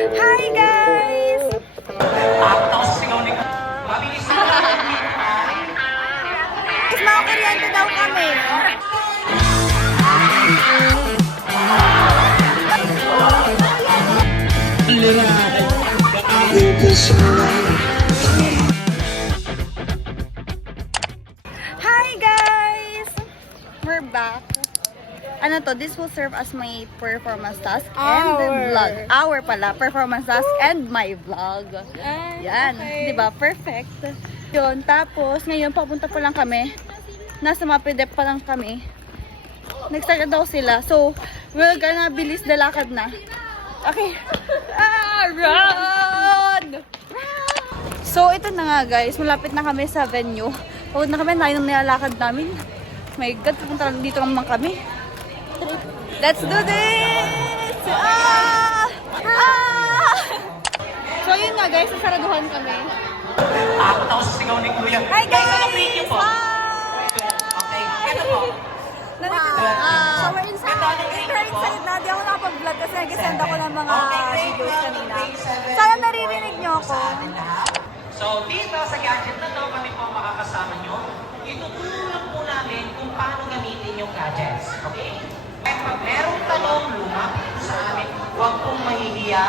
Hi guys! Is mga kuryente daw kami. Hi guys! We're back. Ano to, this will serve as my performance task and vlog. Our pala, performance task and my vlog. Yan, okay. diba? Perfect. Yun, tapos ngayon papunta pa lang kami. Nasa Mapidep pa lang kami. Nag-start daw sila. So, we're gonna bilis na lakad na. Okay. Run! So, ito na nga guys. Malapit na kami sa venue. Pagod na kami, tayo nang nilalakad namin. My God, pupunta lang dito naman kami. Let's do this! So, yun nga guys. Sasaraduhan kami. Ako na ako sa sigaw ni Kuya. Hi guys! Ano preview po? Okay, ito po. So, we're inside. We're inside na. Di ako nakapag-vlog kasi nag-send ako ng mga videos kanina. Sana naririnig niyo ako. So, dito sa gadget na to, kami po makakasama nyo. Itutulong lang po namin kung paano gamitin yung gadgets. Okay? At pag merong tanong, lumapit sa amin, huwag pong mahihiya.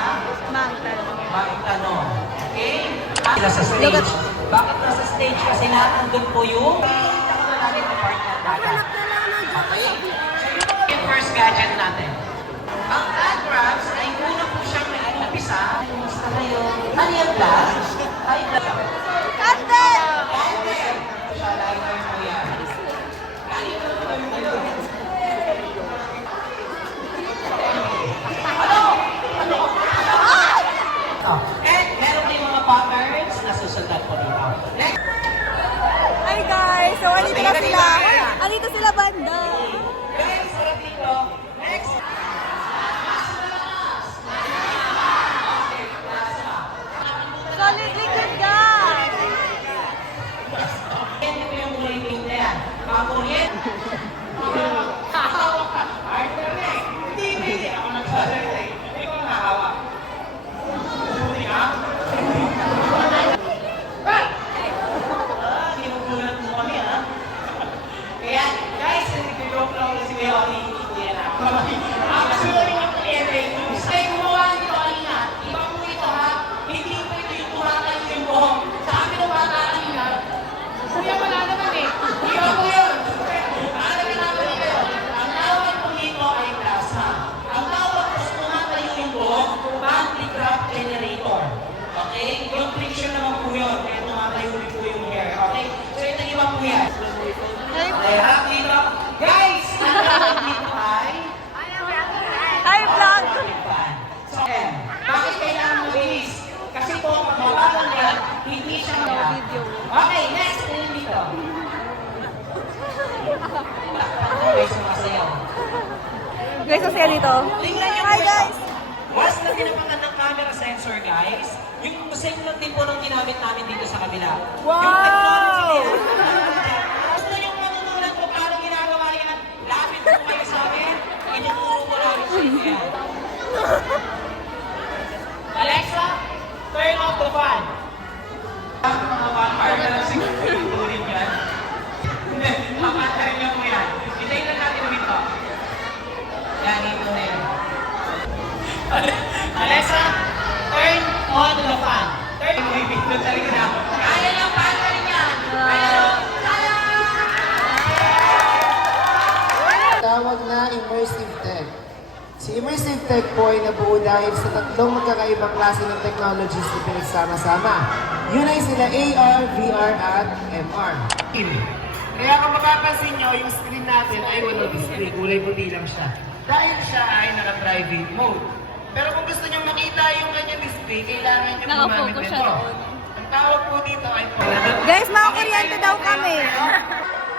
Magtanong. Okay? Sila sa stage. Bakit nasa stage? Kasi nandun po yung natin na partner natin. Yung first gadget natin. Ang AdGrabs ay una po siyang nag-umpisa. Kumusta kayo? Ano yung blast? Hi, blast. Candle! Candle! Siya, lighter po yan. And meron din mga patterns na susundan po dito. Next. Hi guys! So, andito na sila. Andito sila banda. Guys, sarap dito. Next. Solid liquid gas! Yan po yung rating na yan. Paborien. Hindi. Ako nagsasalita eh. Hindi ko nakahawak. Ginugulat mo kami, ha? Kaya, guys, nag-joke lang ako si Kuya Oli. Actually, yung kliyente, say, gumawa nito kanina. Iba po ito, ha? Hindi po ito yung tumatayo yung buhok. Sa amin ng bata kanina, kuya, wala naman eh. Iba po yun. Alam naman kayo. Ang tawag po dito ay plasma. Ang tawag po sa tumatayo yung buhok, battery graph generator. Okay? Yung friction naman po yun. Kaya tumatayo rin po yung hair. Okay? So, ito yung iba po yan. Kaya, dito. Guys! Ang tawag dito ay Hi vlog! so, bakit kailangan mabilis? Kasi po, pag mawalan yan, hindi siya mag-video. Okay, next. Tingin dito. Guys, sumasayaw. Guys, masaya dito. Tingnan niyo Hi po guys! Once na ginapangan ng camera sensor, guys, yung same lang din po nung ginamit namin dito sa kabila. Wow! Yung technology nila. Gusto yung matutunan ko paano ginagawa yan, lapit po kayo sa amin, inuturo ko lang sa inyo yan. Alexa, turn off the fan. Mga 1 hour na lang siguro tutunin yan. Hindi, papantarin niyo po yan. Hintayin lang natin dito. Yan, ito na yan. Alexa, turn on the fan. Turn mo yung video talaga na. Kaya yung fan ka rin yan. Tawag na Immersive Tech. Si Immersive Tech po ay nabuo dahil sa tatlong magkakaibang klase ng technologies na pinagsama-sama. Yun ay sila AR, VR, at MR. Kaya kung mapapansin nyo, yung screen natin ay walang display. Kulay puti lang siya. Dahil siya ay naka-private mode. Pero kung gusto nyo makita yung kanyang display, kailangan nyo gumamit nito. Ang tawag po dito ay Guys, mga kuryente daw kami.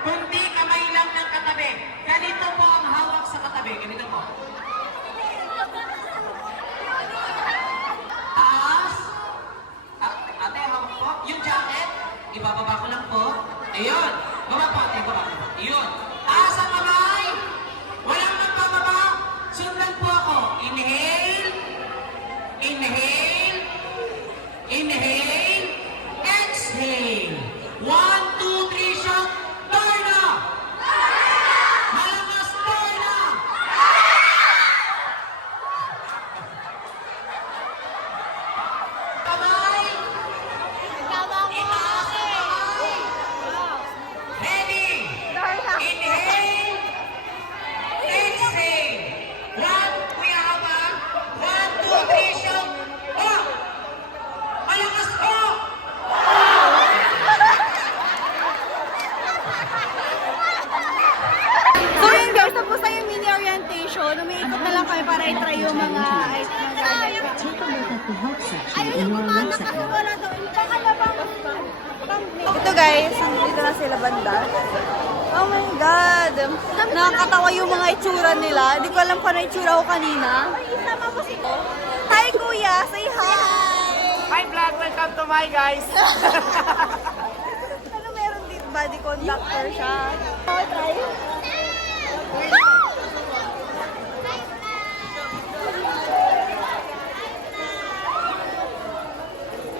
Kundi kamay lang ng katabi. Ganito po ang hawak sa katabi. Ganito po. Taas. Ate, hawak po. Yung jacket, ibababa ko lang po. Ayun. Baba po, ate. Baba po. Ayun. Taas ang kamay. Walang magpababa. Sundan po ako. Inhale. Inhale. the help section in your left sector. Ito guys, dito na sila banda. Oh my God! Nakakatawa yung mga itsura nila. Hindi ko alam kung ano itsura ko kanina. Hi kuya! Say hi! Hi vlog! Welcome to my guys! Ano meron dito? Body conductor siya. Okay, try.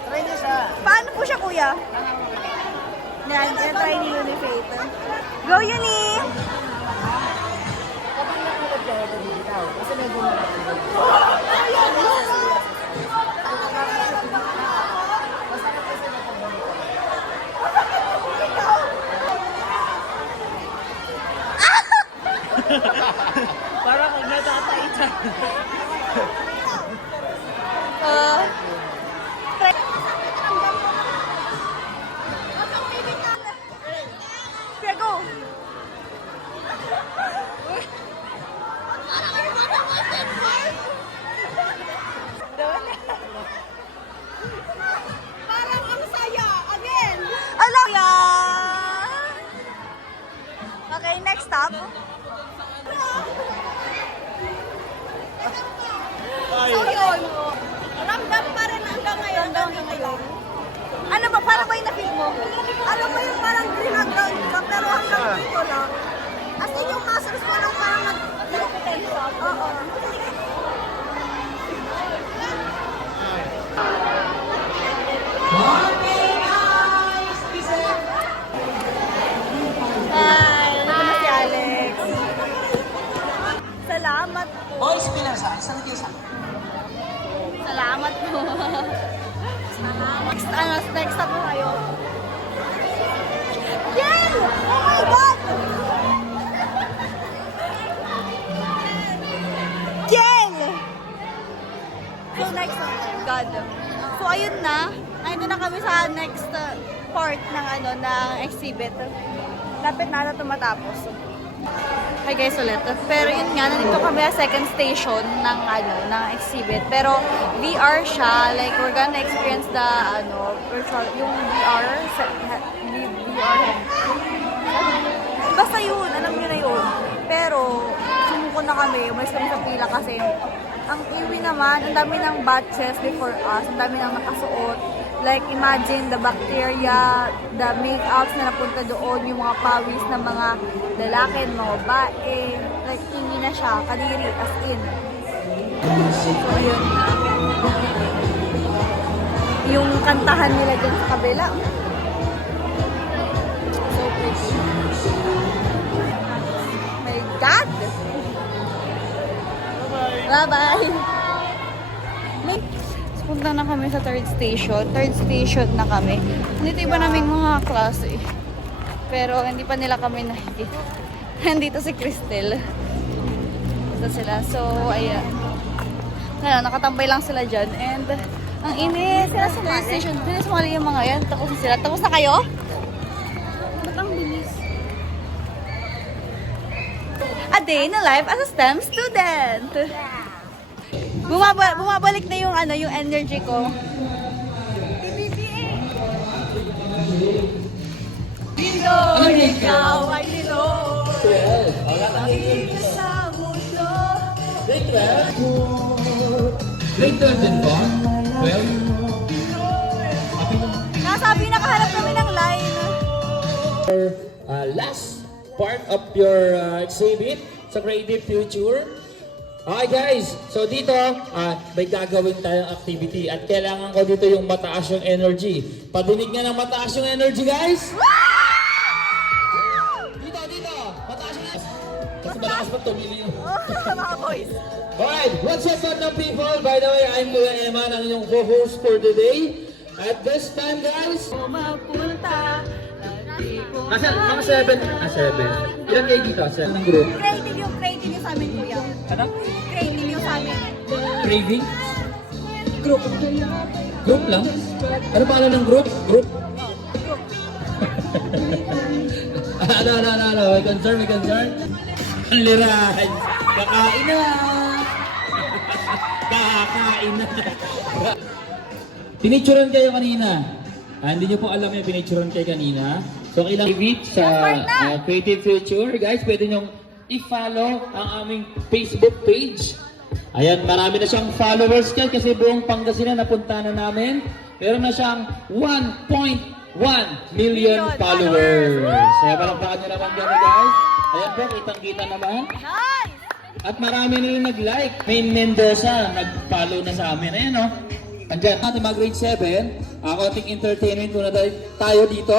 Try niyo siya. Paano po siya kuya? Yan, try ni Unifate. Go Uni! Parang kung natataitan. Here, go! Parang ang saya! Again! Alam ya! Okay, next stop. So yun, ramdam pa rin hanggang ngayon. Ano ba? Paano ba yung na-feel mo? Ano ba yung parang green hanggang pero hanggang dito lang? As in yung muscles mo lang parang nag-tension. Oo. Hi! Ito na si Alex. Salamat po. Boys, bilang sa isang isa. Salamat po. Next up po kayo. Yay! Oh my God! Yay! So next up, God. So ayun na. Nandito na kami sa next part ng ng exhibit. Lapit na ito matapos. Hi guys ulit. Pero yun nga, nandito kami sa second station ng ng exhibit. Pero VR siya, like we're gonna experience the virtual, yung VR basta yun, alam nyo na yun. Pero sumuko na kami, umalis kami sa pila kasi ang iwi naman, ang dami ng batches before us, ang dami ng nakasuot. Like, imagine the bacteria, the make-ups na napunta doon, yung mga pawis ng mga lalaki, mga babae. Like, ingi na siya, kadiri, as in. So, yun. Yung kantahan nila dyan sa kabila. So pretty. My God! Bye-bye! Punta na kami sa third station. Third station na kami. Nandito iba naming mga klase. Pero hindi pa nila kami nakikita. Nandito si Cristel. Ito sila. So, ayan. Nakatambay lang sila dyan. And, ang init. Sila sa third station. Sila sumali yung mga yan. Tapos na sila. Tapos na kayo? Ba't ang bilis? A day in a life as a STEM student. Bumabalik na yung yung energy ko. Pinoy, ikaw ay Pinoy. Dito sa mundo. Grade 12? Grade 12 din ba? 12? Nasabi, nakahanap kami ng line. Last part of your exhibit sa Creative Future. Okay guys, so dito may gagawin tayong activity at kailangan ko dito yung mataas yung energy. Padinig nga ng mataas yung energy guys! Dito! Mataas yung energy! Mas malakas pa tumili yung... Mga boys. Alright, what's up now people? By the way, I'm Kuya Eman, ang inyong co-host for today. At this time guys... Mapunta. Mga 7. Ilan kayo dito? 7 ng group. Creative yung sa amin, kuya. Ano? Creative yung sa amin. Craving? Group. Group lang? Ano pangalan ng group? Group? Ano? May concern? Ang liran! Kakain na! Kakain na. Pinicturean kayo kanina. Hindi nyo po alam yung pinicturean kayo kanina. So, kailang i-reach sa Creative Future. Guys, pwede nyong i-follow ang aming Facebook page. Ayan, marami na siyang followers guys kasi buong Pangasinan napunta na namin. Meron na siyang 1.1 million followers. Kaya palakpakan nyo naman kami guys. Ayan po, kitang-kita naman. Nice! At marami na rin nag-like. Main Mendoza, nag-follow na sa amin. Ayan o. Andyan, natin mga grade 7. Konting entertainment muna tayo dito.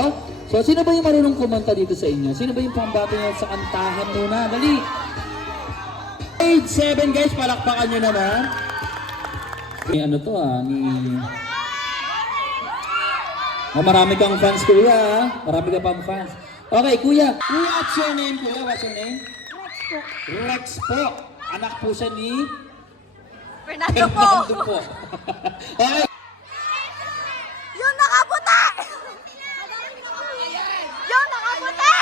So, sino ba yung marunong kumanta dito sa inyo? Sino ba yung pambato nyo sa kantahan muna? Dali! Grade 7 guys, palakpakan nyo naman. Ano to ni... marami kang fans kuya Marami ka pang fans. Okay, kuya. What's your name, kuya? What's your name? Rex po. Anak po siya ni... Fernando po! Fernando po. Okay. Yung nakaputi! Yung nakaputi!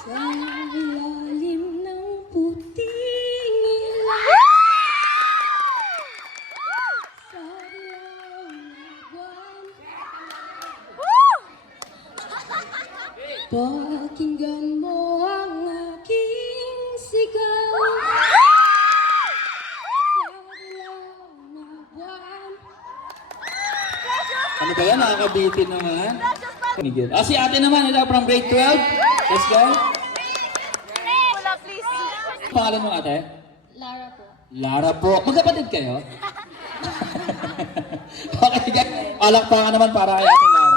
Sa ilalim ng puting ilaw, sa dilaw na buwan, pakinggan mo ang aking sigaw. Sa dilaw na buwan, Ano ba yan? Nakakabitin naman. Si ate naman, ito from grade 12. Let's go. Wala, please. Pangalan mo ate? Lara po. Lara po. Magkapatid kayo? Okay, guys. Palakpakan naman para kay ate Lara.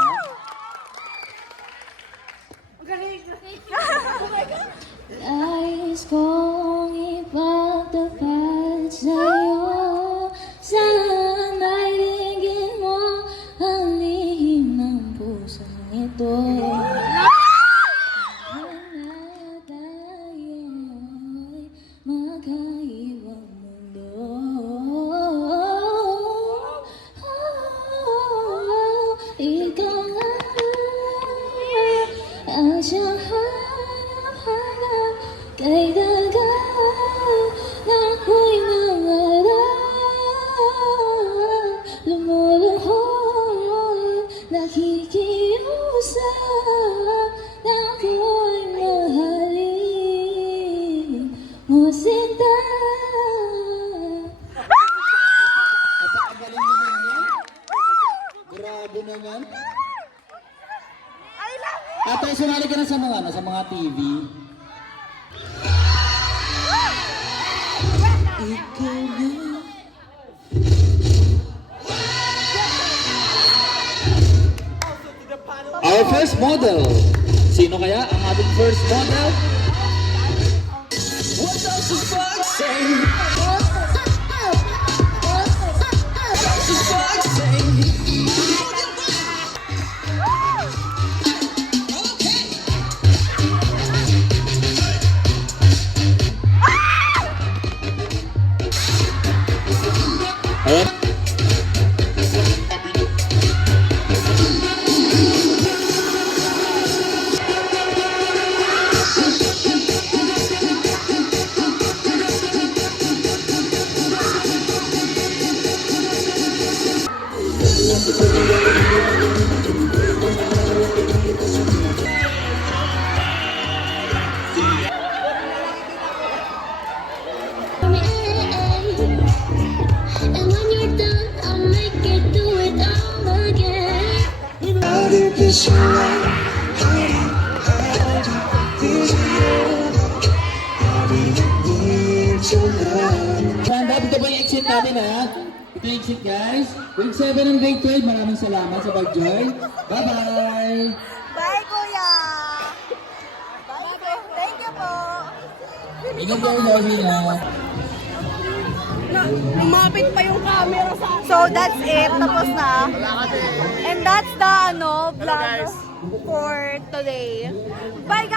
Nais kong ipagtapat sa'yo, sana'y dinggin mo ang lihim ng pusong ito. Na tayo'y magkaibang mundo. Ikaw ang siyang hanap-hanap kay dagat na ako'y nangarap. Lumuluhod, nakikiusap na ako'y mahalin mo sinta. At ang galing naman niya. Grabe naman. I love you! Ate, sumali ka na sa mga TV. Ikaw na. Our first model. Sino kaya ang ating first model? What does the fuck say? The fuck say? Ayan. And when you're done, I'll make it do it all again. Sanda, ito ba yung exit natin ha? Ito yung exit guys. Grade 7 and grade 12, maraming salamat sa pag-join. Bye-bye! Bye, kuya! Bye, kuya. Thank you po! Ingat kayo, Lovina. Lumapit pa yung camera sa akin. So, that's it. Tapos na. And that's the, vlog for today. Bye, guys!